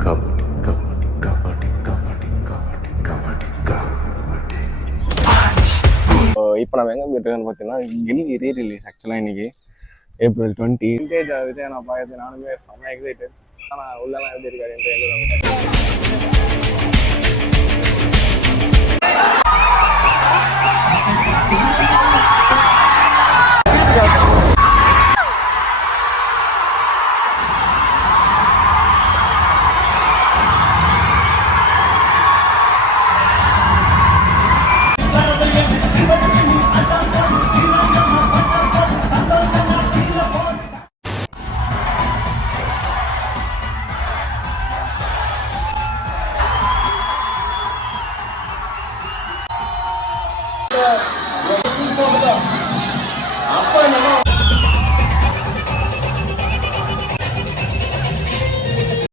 கபடி கபடி கபடி கபடி கபடி கபடி கபடி. இப்போ நம்ம எங்கே போயிட்டுருக்கோன்னு பார்த்தீங்கன்னா கில்லி ரீரிலீஸ் ஆக்சுவலாக இன்னைக்கு April 20 விண்டேஜ் விஜய் நான் பார்த்து நானுமே செம்ம எக்ஸைட்டட். ஆனால் உள்ளலாம் எப்படி இருக்காரு